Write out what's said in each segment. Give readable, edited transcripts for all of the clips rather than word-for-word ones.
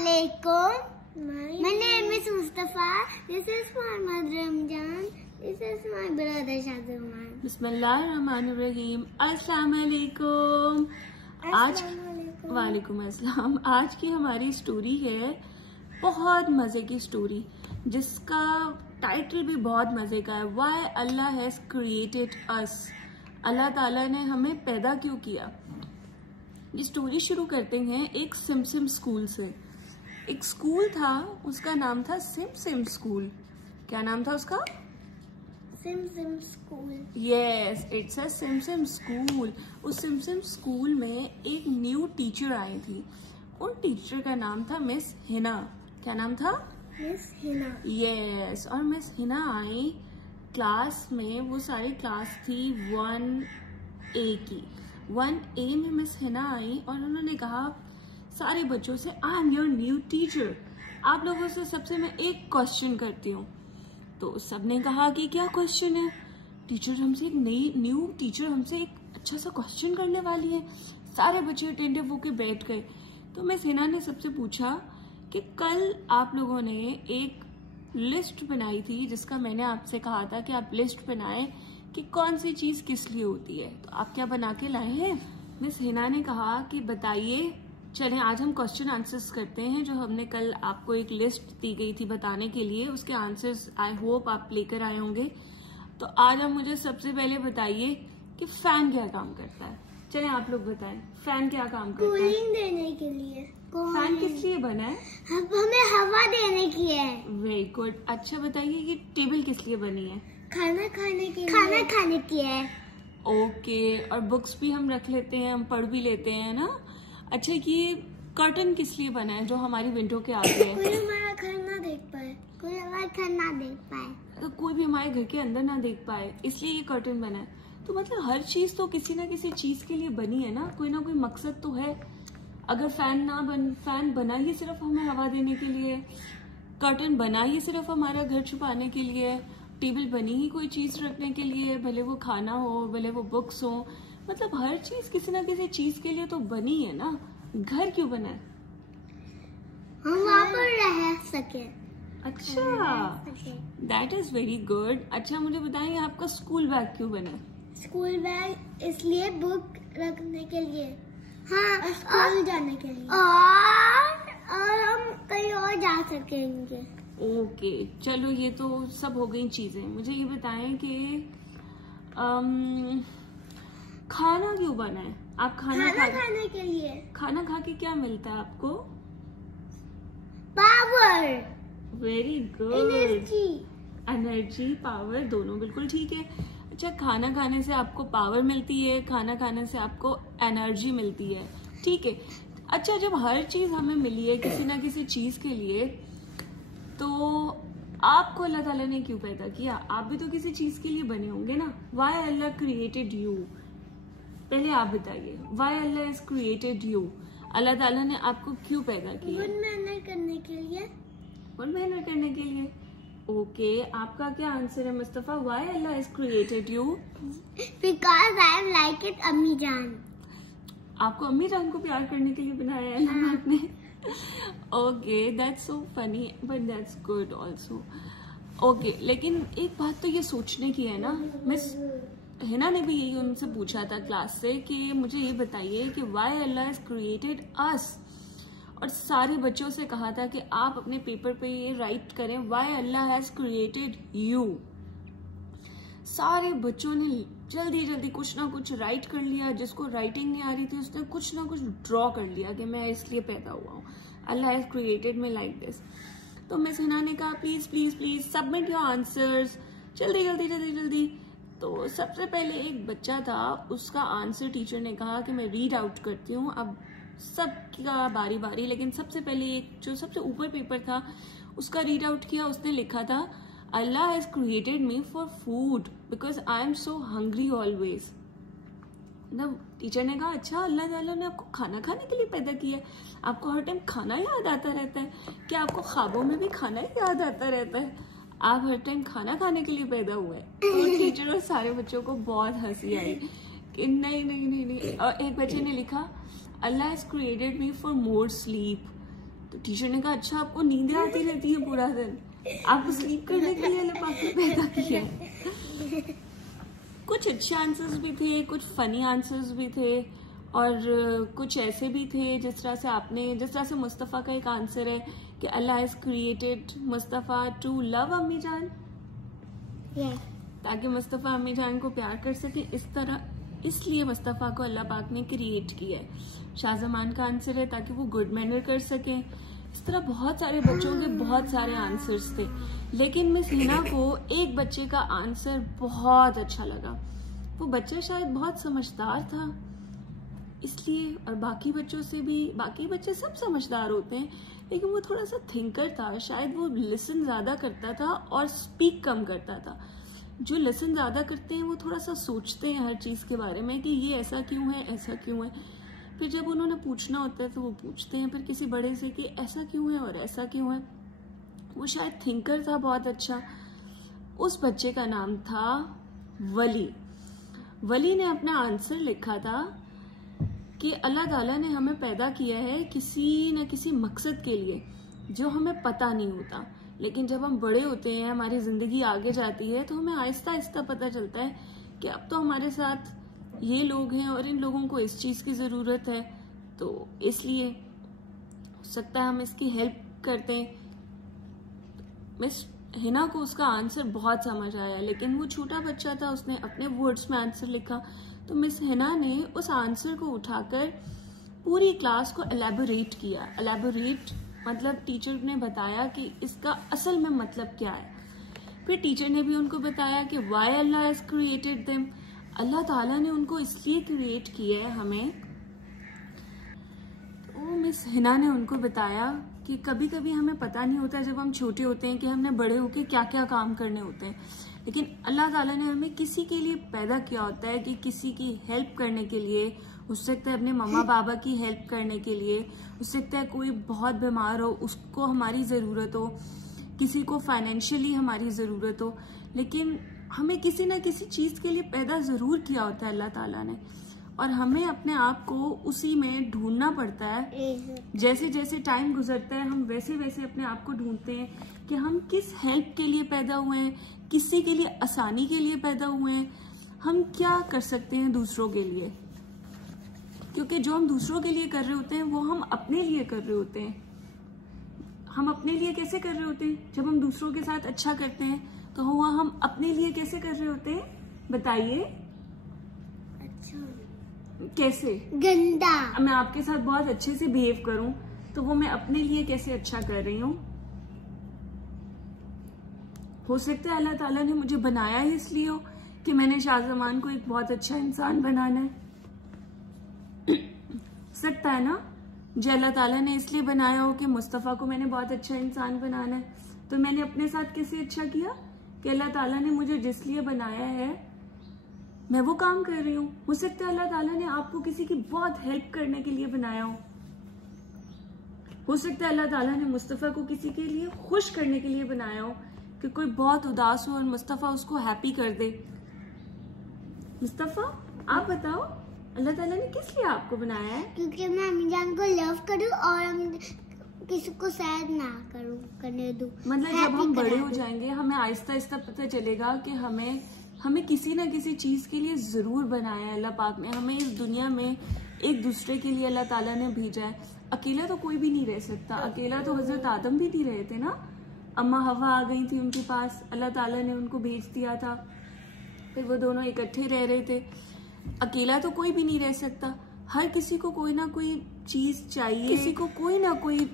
Assalamualaikum. My name is Mustafa. This is my mother Ramjan. This is my brother Shadurman. बिस्मिल्लाहिर्रहमानिर्रहीम। अस्सलाम वालेकुम। आज वालेकुम अस्सलाम। आज की हमारी स्टोरी है बहुत मजे की स्टोरी, जिसका टाइटल भी बहुत मजे का है, why Allah has created us. Allah ताला ने हमें पैदा क्यों किया। ये स्टोरी शुरू करते हैं एक सिम स्कूल से। एक स्कूल था, उसका नाम था सिम स्कूल। क्या नाम था उसका? SIM school. Yes, it's a SIM school. उस सिम स्कूल में एक न्यू टीचर आई थी। उन टीचर का नाम था मिस हिना। क्या नाम था? मिस हिना। यस, और मिस हिना आई क्लास में। वो सारी क्लास थी 1A की। 1A में मिस हिना आई और उन्होंने कहा सारे बच्चों से, I am your new teacher, आप लोगों से सबसे मैं एक क्वेश्चन करती हूँ। तो सबने कहा कि क्या क्वेश्चन है? टीचर हमसे एक न्यू टीचर हमसे एक अच्छा सा क्वेश्चन करने वाली है। सारे बच्चे अटेंटिव होके बैठ गए। तो मिस हिना ने सबसे पूछा कि कल आप लोगों ने एक लिस्ट बनाई थी, जिसका मैंने आपसे कहा था कि आप लिस्ट बनाएं कि कौन सी चीज किस लिए होती है। तो आप क्या बना के लाए हैं? मिस हिना ने कहा कि बताइए। चलें आज हम क्वेश्चन आंसर्स करते हैं। जो हमने कल आपको एक लिस्ट दी गई थी बताने के लिए, उसके आंसर्स आई होप आप लेकर आए होंगे। तो आज आप मुझे सबसे पहले बताइए कि फैन क्या काम करता है। चलें आप लोग बताएं, फैन क्या काम करता है? कूलिंग देने के लिए। फैन किस लिए बना है? हमें हवा देने की है। Very good. अच्छा बताइए कि टेबल किस लिए बनी है? खाना खाने के लिए। खाना खाने की है। ओके, और बुक्स भी हम रख लेते हैं, हम पढ़ भी लेते हैं ना। अच्छा, ये कर्टन किस लिए बना है जो हमारी विंडो के आगे है? कोई हमारा घर ना देख पाए। कोई हमारा घर ना देख पाए। तो कोई भी हमारे घर के अंदर ना देख पाए, इसलिए ये कर्टन बना है। तो मतलब हर चीज तो किसी ना किसी चीज के लिए बनी है ना कोई मकसद तो है। अगर फैन बना ही सिर्फ हमें हवा देने के लिए, कर्टन बना ही सिर्फ हमारा घर छुपाने के लिए, टेबल बनी ही कोई चीज रखने के लिए, भले वो खाना हो भले वो बुक्स हो, मतलब हर चीज किसी ना किसी चीज के लिए तो बनी है ना। घर क्यों बना है? हम वहाँ पर रह सके। अच्छा, दैट इज वेरी गुड। अच्छा मुझे बताइए, आपका स्कूल बैग क्यों बना है? स्कूल बैग इसलिए बुक रखने के लिए। हाँ, स्कूल जाने के लिए। और हम कहीं और जा सकेंगे। ओके, चलो ये तो सब हो गई चीजें। मुझे ये बताएं कि खाना क्यों बना है? आप खाना खाने के लिए। खाना खा के क्या मिलता है आपको? Power. Very good. Energy power दोनों बिल्कुल ठीक है। अच्छा, खाना खाने से आपको पावर मिलती है, खाना खाने से आपको एनर्जी मिलती है, ठीक है। अच्छा, जब हर चीज हमें मिली है किसी ना किसी चीज के लिए, तो आपको अल्लाह ताला ने क्यों पैदा किया? आप भी तो किसी चीज के लिए बने होंगे ना। Why Allah created you? पहले आप बताइए, why Allah has created you. Allah ताला ने आपको क्यों पैदा किया? गुड मेहनत करने के लिए। गुड मेहनत करने के लिए। ओके, आपका क्या आंसर है Mustafa? Why Allah has created you? Because I am like it अम्मी जान। आपको अम्मी जान को प्यार करने के लिए बनाया है अल्लाह ने। Okay, that's so funny but that's good also. Okay, लेकिन एक बात तो ये सोचने की है ना, मिस हिना ने भी यही उनसे पूछा था क्लास से कि मुझे ये बताइए कि व्हाई अल्लाह हैज क्रिएटेड अस। और सारे बच्चों से कहा था कि आप अपने पेपर पे ये राइट करें, why Allah has created you. सारे बच्चों ने जल्दी कुछ ना कुछ राइट कर लिया। जिसको राइटिंग नहीं आ रही थी उसने कुछ ना कुछ ड्रॉ कर लिया कि मैं इसलिए पैदा हुआ हूँ, Allah has created me like this. तो मिस हिना ने कहा please please please submit your answers, जल्दी। तो सबसे पहले एक बच्चा था, उसका आंसर टीचर ने कहा कि मैं रीड आउट करती हूँ। अब सबका बारी बारी, लेकिन सबसे पहले एक जो सबसे ऊपर पेपर था उसका रीड आउट किया। उसने लिखा था Allah has created me for food because I am so hungry always. मतलब टीचर ने कहा अच्छा, अल्लाह ताला ने आपको खाना खाने के लिए पैदा किया है, आपको हर टाइम खाना याद आता रहता है क्या? आपको ख्वाबों में भी खाना ही याद आता रहता है? आप हर टाइम खाना खाने के लिए पैदा हुए हैं? तो टीचर और सारे बच्चों को बहुत हंसी आई कि नहीं। और एक बच्चे ने लिखा Allah has created me for more sleep. तो टीचर ने कहा अच्छा आपको नींद आती रहती है पूरा दिन, आपको स्लीप करने के लिए अल्लाह पाक ने पैदा किया है। कुछ अच्छे आंसर्स भी थे, कुछ फनी आंसर्स भी थे और कुछ ऐसे भी थे जिस तरह से मुस्तफ़ा का एक आंसर है कि Allah has created Mustafa to love ammi jaan, ताकि मुस्तफ़ा अम्मी जान को प्यार कर सके, इसलिए मुस्तफ़ा को अल्लाह पाक ने क्रिएट किया है। शाहजमान का आंसर है ताकि वो गुड मैनर कर सके। इस तरह बहुत सारे बच्चों के बहुत सारे आंसर्स थे, लेकिन मिस हिना को एक बच्चे का आंसर बहुत अच्छा लगा। वो बच्चा शायद बहुत समझदार था इसलिए, और बाकी बच्चे सब समझदार होते हैं, लेकिन वो थोड़ा सा थिंकर था। शायद वो लिसन ज्यादा करता था और स्पीक कम करता था। जो लिसन ज्यादा करते हैं वो थोड़ा सा सोचते हैं हर चीज के बारे में कि ये ऐसा क्यों है, ऐसा क्यों है। फिर जब उन्होंने पूछना होता है तो वो पूछते हैं फिर किसी बड़े से कि ऐसा क्यों है और ऐसा क्यों है। वो शायद थिंकर था बहुत अच्छा। उस बच्चे का नाम था वली। वली ने अपना आंसर लिखा था कि अल्लाह ताला ने हमें पैदा किया है किसी न किसी मकसद के लिए जो हमें पता नहीं होता, लेकिन जब हम बड़े होते हैं, हमारी जिंदगी आगे जाती है, तो हमें आहिस्ता आहिस्ता पता चलता है कि अब तो हमारे साथ ये लोग हैं और इन लोगों को इस चीज की जरूरत है, तो इसलिए हो सकता है हम इसकी हेल्प करते हैं। मिस हिना को उसका आंसर बहुत समझ आया, लेकिन वो छोटा बच्चा था, उसने अपने वर्ड्स में आंसर लिखा। तो मिस हिना ने उस आंसर को उठाकर पूरी क्लास को एलैबोरेट किया। एलैबोरेट मतलब टीचर ने बताया कि इसका असल में मतलब क्या है। फिर टीचर ने भी उनको बताया कि why Allah has created them, Allah ताला ने उनको इसलिए क्रिएट किया है हमें। तो मिस हिना ने उनको बताया कि कभी कभी हमें पता नहीं होता जब हम छोटे होते हैं कि हमने बड़े होके क्या क्या काम करने होते हैं, लेकिन अल्लाह ताला ने हमें किसी के लिए पैदा किया होता है कि किसी की हेल्प करने के लिए। हो सकता है अपने मम्मा पापा की हेल्प करने के लिए, हो सकता है कोई बहुत बीमार हो उसको हमारी ज़रूरत हो, किसी को फाइनेंशियली हमारी ज़रूरत हो, लेकिन हमें किसी न किसी चीज़ के लिए पैदा ज़रूर किया होता है अल्लाह ताला ने, और हमें अपने आप को उसी में ढूंढना पड़ता है। जैसे जैसे टाइम गुजरता है हम वैसे वैसे अपने आप को ढूंढते हैं कि हम किस हेल्प के लिए पैदा हुए हैं, किसी के लिए आसानी के लिए पैदा हुए हैं, हम क्या कर सकते हैं दूसरों के लिए। क्योंकि जो हम दूसरों के लिए कर रहे होते हैं वो हम अपने लिए कर रहे होते हैं। हम अपने लिए कैसे कर रहे होते हैं? जब हम दूसरों के साथ अच्छा करते हैं तो वह हम अपने लिए कैसे कर रहे होते हैं, बताइए। अच्छा कैसे? गंदा। मैं आपके साथ बहुत अच्छे से बिहेव करूं तो वो मैं अपने लिए कैसे अच्छा कर रही हूँ। हो सकता है अल्लाह ताला ने मुझे बनाया ही इसलिए हो कि मैंने शाहजमान को एक बहुत अच्छा इंसान बनाना है। सकता है ना, जो अल्लाह ताला ने इसलिए बनाया हो कि मुस्तफ़ा को मैंने बहुत अच्छा इंसान बनाना है, तो मैंने अपने साथ कैसे अच्छा किया कि अल्लाह ताला ने मुझे जिस लिए बनाया है मैं वो काम कर रही हूँ। हो सकता है अल्लाह ताला ने आपको किसी की बहुत हेल्प करने के लिए बनाया हो सकता है अल्लाह ताला ने मुस्तफ़ा को किसी के लिए खुश करने के लिए बनाया हो कि कोई बहुत उदास हो और मुस्तफ़ा उसको हैप्पी कर दे। मुस्तफ़ा आप बताओ अल्लाह ताला ने किस लिए आपको बनाया है? क्योंकि मैं अम्मी जान को लव करूं और किसी को सैड ना करूं, करने दूं। मतलब जब हम बड़े हो जाएंगे हमें आहिस्ता आहिस्ता पता चलेगा कि हमें किसी ना किसी चीज के लिए जरूर बनाया है अल्लाह पाक ने। हमें इस दुनिया में एक दूसरे के लिए अल्लाह ताला ने भेजा है। अकेला तो कोई भी नहीं रह सकता। अकेला तो हजरत आदम भी नहीं रहे थे ना, अम्मा हवा आ गई थी उनके पास, अल्लाह ताला ने उनको भेज दिया था, फिर वो दोनों इकट्ठे रह रहे थे। अकेला तो कोई भी नहीं रह सकता। हर किसी को कोई ना कोई चीज चाहिए, किसी को कोई ना कोई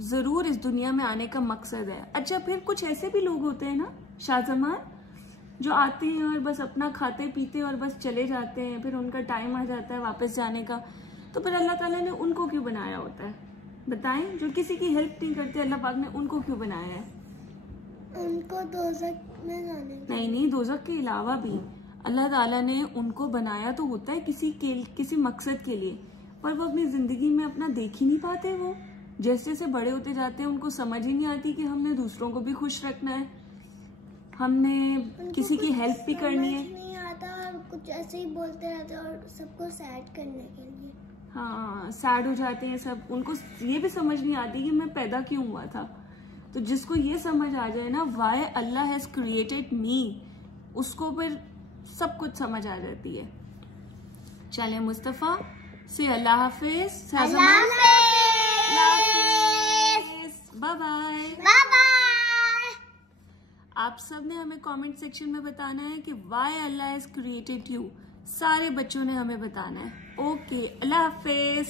जरूर इस दुनिया में आने का मकसद है। अच्छा फिर कुछ ऐसे भी लोग होते हैं ना शाहजमान, जो आते हैं और बस अपना खाते पीते और बस चले जाते हैं, फिर उनका टाइम आ जाता है वापस जाने का, तो फिर अल्लाह ताला ने उनको क्यों बनाया होता है? बताएं। जो किसी की हेल्प नहीं करते अल्लाह पाक ने उनको क्यों बनाया है? उनको दोज़ख में जाने। नहीं, दोज़ख के अलावा भी अल्लाह ताला ने उनको बनाया तो होता है किसी मकसद के लिए, पर वो अपनी जिंदगी में अपना देख ही नहीं पाते। वो जैसे जैसे बड़े होते जाते हैं उनको समझ ही नहीं आती कि हमने दूसरों को भी खुश रखना है, हमने किसी की हेल्प भी करनी है। नहीं आता और कुछ ऐसे ही बोलते रहते और सबको सैड करने के लिए। हाँ सैड हो जाते हैं सब, उनको ये भी समझ नहीं आती कि मैं पैदा क्यों हुआ था। तो जिसको ये समझ आ जाए ना व्हाई अल्लाह हैज क्रिएटेड मी, उसको फिर सब कुछ समझ आ जाती है। चले मुस्तफा से अल्लाह हाफिज, बाय बाय। आप सब ने हमें कमेंट सेक्शन में बताना है कि why Allah has created you, सारे बच्चों ने हमें बताना है। ओके, अल्लाह हाफिज।